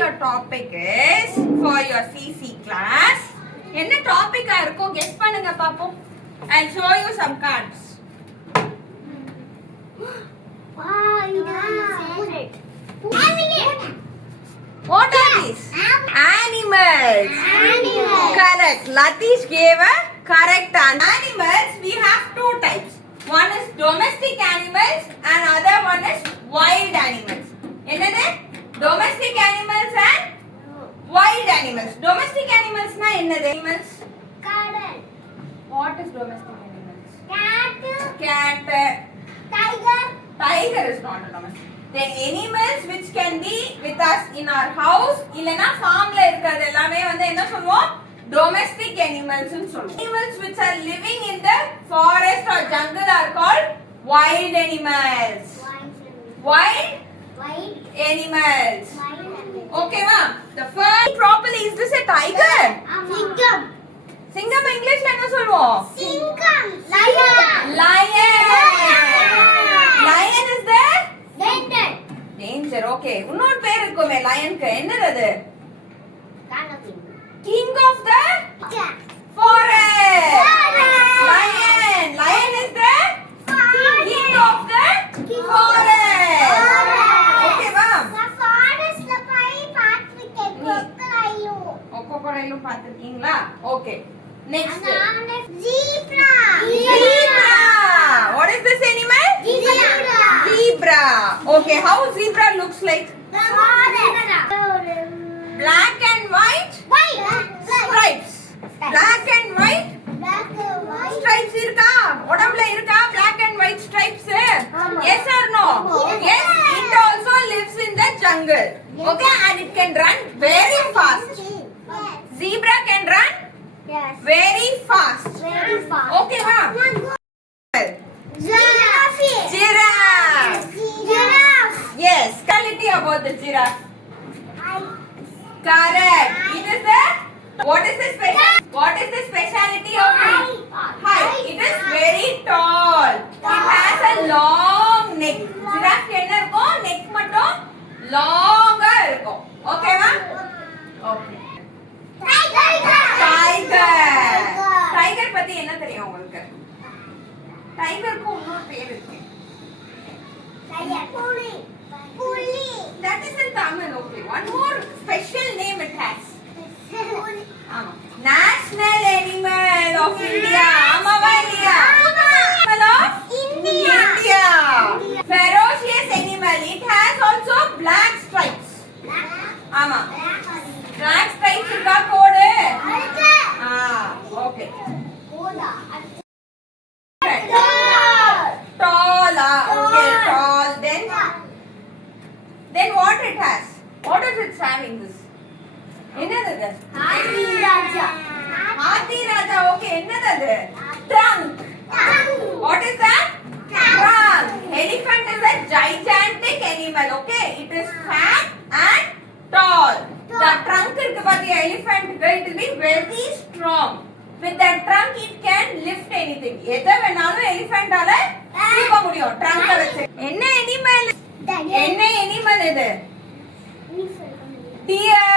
your topic is for your CC class. என்ன டாபிக்கா இருக்கும் guess பண்ணுங்க பாப்போம். I'll show you some cards. What are these? Animals. Correct. Latish gave a correct answer. Animals, we have two types. One is domestic animals and other one is wild animals. என்னது? Domestic animals and wild animals. Domestic animals na என்னது? Animals? Cattle. What is domestic animals? Cat. Cat. Tiger is not a domestic. The animals which can be with us in our house இல்லனா farmல இருக்கிறது எல்லாமே வந்து என்ன சொல்லுவோம்? Domestic animals னு சொல்லுவோம். Animals which are living in the forest or jungle are called wild animals. Wild animals. Okay ma? The first properly, is this a tiger? Singham. Singham English la என்ன சொல்லுவோம்? Singham. Lion. Lion is the Danger. Okay. இன்னொரு பேர் இருக்குமே லயனுக்கு. என்னது அது? King of the forest. Lion is the king of the forest. Okay ma'am. The forest la poi paathirukken crocodile பாத்திருக்கீங்களா? Okay. Next. Zebra. What is this animal? Zebra. Okay, how zebra looks like? Black and white stripes. Black and white stripes irka? Odamla irka black and white stripes? Yes or no? Yes, it also lives in the jungle. Okay, and it can run very fast. Zebra can run very fast. Okay, ma'am. Giraffe. Yes, quality about the giraffe. Correct. It is the what is the speciality of it? Height. It is very tall. It has a long neck. Giraffe என்ன இருக்கும்? Neck மட்டும் லாங்கா இருக்கும். Okay ma? Okay. Tiger பத்தி என்ன தெரியும் உங்களுக்கு? டைகருக்கு இன்னொரு பேர் இருக்கு. That is in Tamil. Okay. One more special name it has. National animal of India. Amava India. Animal of India. Ferocious animal. It has also black stripes. Ama. Black stripes irka code. Okay. Tall. Okay, tall. Then what it has? What is it having this? என்னது அது? Hathi Raja. Okay, என்னது அது? Trunk. What is that? Trunk. Elephant is a gigantic animal. Okay, it is fat and tall. The trunk irukku pathi elephant it will be very strong. With that trunk it can lift anything. எதை வேணாலும் elephant ஆல தூக்க முடியும் trunk வச்சு. என்ன animal? என்ன animal இது? Deer.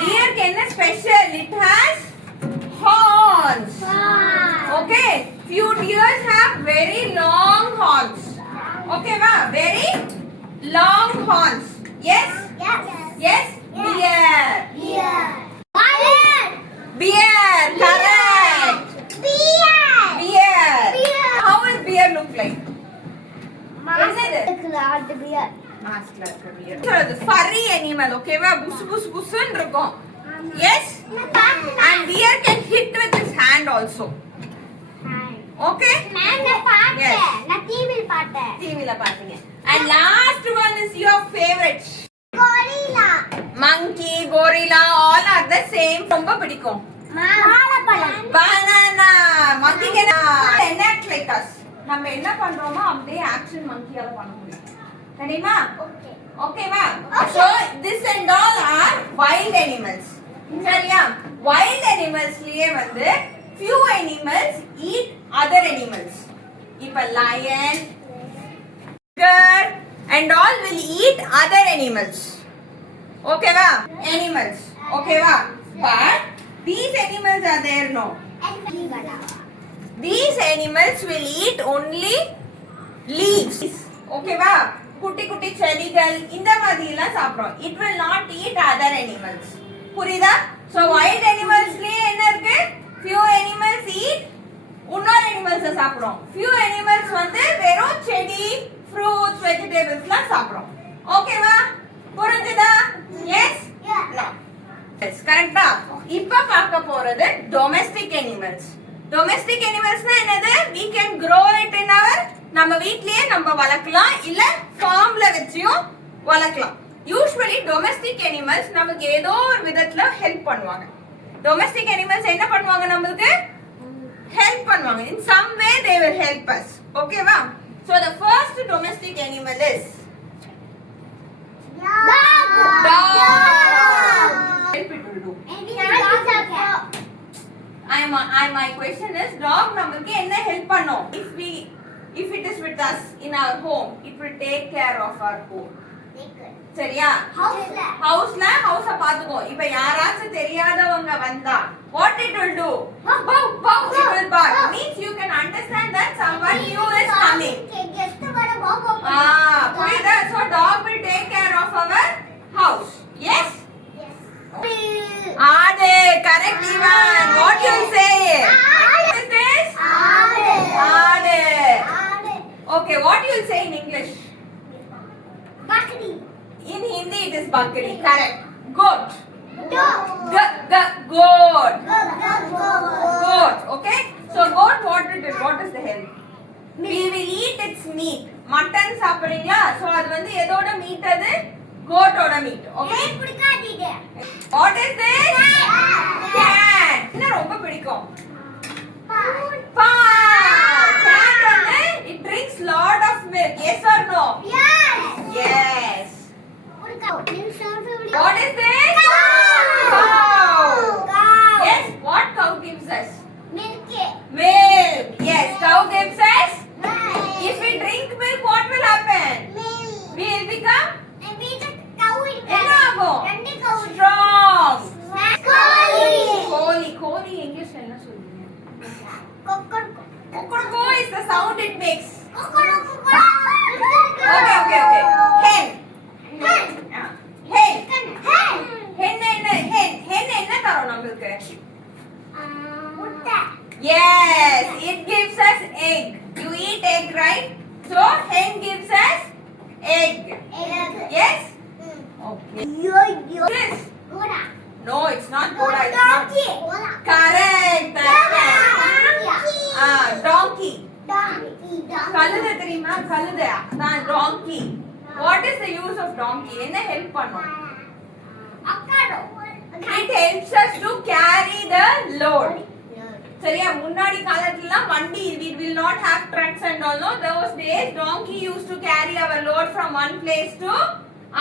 Deerக்கு என்ன special? It has horns. Okay, few deers have very long horns. Okay ma? Very long horns. Yes? Yes? Deer. Bear. Correct. Bear. How does bear look like? Maskla irukku bear. So the furry animal, okay va? Bus irukum. Yes? And bear can hit with his hand also. Okay? Yes. TV la paathinga. And last one is your favorite. Monkey, gorilla, all are the same. Romba pidikum. Banana. Monkey can enact like us. நம்ம என்ன பண்றோமோ அப்படியே action மங்கியால பண்ண முடியும். சரிமா? Okay ma? So this and all are wild animals. சரியா? Wild animals liye வந்து few animals eat other animals. இப்ப lion, tiger and all will eat other animals. Okay va? Animals. Okay va? But these animals are there no. These animals will eat only leaves. Okay va? குட்டி குட்டி செடிகள் இந்த மாதிரி எல்லாம் சாப்பிடும். It will not eat other animals. புரியுதா? So wild animalsலயே என்ன இருக்கு? Few animals eat இன்னொரு animals சாப்பிடும். Few animals வந்து வெறும் செடி, fruits, vegetablesலாம் சாப்பிடும். ஓகேவா? புரிஞ்சுதா? Yes? No. Yes, கரெக்ட்டா? இப்ப பார்க்க போறது domestic animals. Domestic animalsனா என்னது? We can grow it in our நம்ம வீட்லயே நம்ம வளர்க்கலாம் இல்ல ஃபார்ம்ல வெச்சியும் வளர்க்கலாம். யூசுவலி டொமெஸ்டிக் அனிமல்ஸ் நமக்கு ஏதோ ஒரு விதத்துல ஹெல்ப் பண்ணுவாங்க. டொமெஸ்டிக் அனிமல்ஸ் என்ன பண்ணுவாங்க நமக்கு? ஹெல்ப் பண்ணுவாங்க. In some way they will help us. Okay va? So the first domestic animal is dog. Help it will do. My question is dog நமக்கு என்ன ஹெல்ப் பண்ணும்? If it is with us in our home, it will take care of our home. சரியா? ஹவுஸ்ல ஹவுஸ பாத்துக்கோ. இப்ப யாராச்சும் தெரியாதவங்க வந்தா what it will do? Bow bow it will bark. Means you can understand that someone new is coming. புரியுதா? So dog will take care of our house. Yes? Aade correct Ivan. What you will say? What is this? Aade. Okay, what you will say in English? Bakri. In Hindi it is bakri. Correct. Goat. Dog. Goat. Goat. Goat. Okay. So goat what it is? What is the help? We will eat its meat. Mutton சாப்பிடுறீங்களா? So அது வந்து எதோட meet அது? Goat ஓட meet. Okay. பிடிக்காதீங்க. What is this? Cat. என்ன ரொம்ப பிடிக்கும்? Cat வந்து it drinks lot of milk. Yes or no? Yes. What is this? Cow. Yes. What cow gives us? Milk. Yes. Cow gives us. If we drink milk, what will happen? We will become என்ன ஆகும்? Strong. Kohli English என்ன சொல்றீங்க? Kokorko is the sound it makes. Okay. Hen. Hen என்ன தரும் நமக்கு? Yes, it gives us egg. You eat egg, right? So hen gives us egg. Yes? Okay. Yes. No, it's not Goda. It's not. Correct. That's right. Donkey. கழுதை தெரியுமா? கழுதை. நான் donkey. What is the use of donkey? என்ன help பண்ணும்? It helps us to carry the load. சரியா? முன்னாடி காலத்துல வண்டி we will not have trucks and all. No, those days donkey used to carry our load from one place to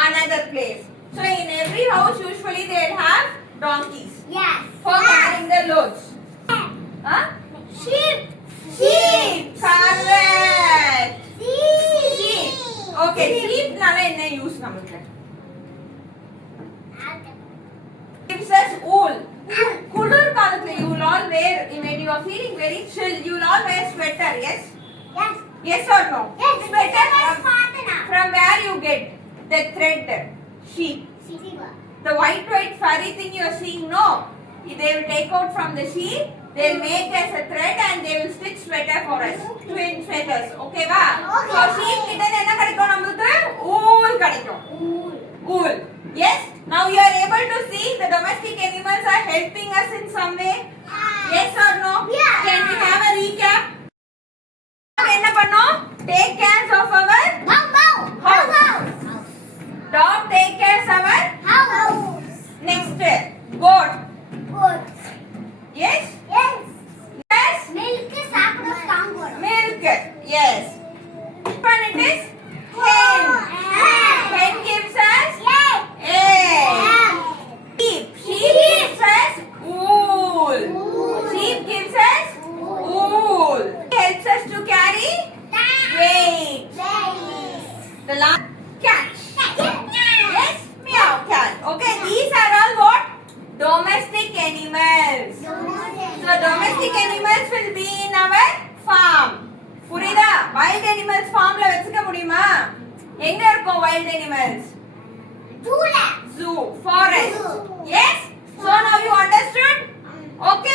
another place. So in every house usually they'll have donkeys. Yes. For carrying the loads. Huh? Sheep. Correct. Sheep. Okay, sheep நால என்ன use நமக்கு? Gives us wool. குளிர் காலத்துல you will all wear, when you are feeling very chill, you will all wear sweater. Yes? Yes or no? Yes. Sweater from where you get the thread? Sheep. The white furry thing you are seeing, no? They will take out from the sheep, they will make as a thread and they will stitch sweater for us. Twin sweaters. Okay va? So sheep கிட்ட என்ன கிடைக்கும் நமக்கு? wool கிடைக்கும். Wool. Yes? Now you are able to see the domestic animals are helping us in some way. Yes or no? Can we have a recap? என்ன பண்ணோம்? Take care of our house. Dog take care of our next goat. Yes? Milk சாப்பிட strong வரும். Milk. Yes. One it is hen. Hen gives us egg. Sheep gives us wool. Sheep wild animals? Zula. Zoo. Forest. Zoo. Yes? So now you understood? Okay.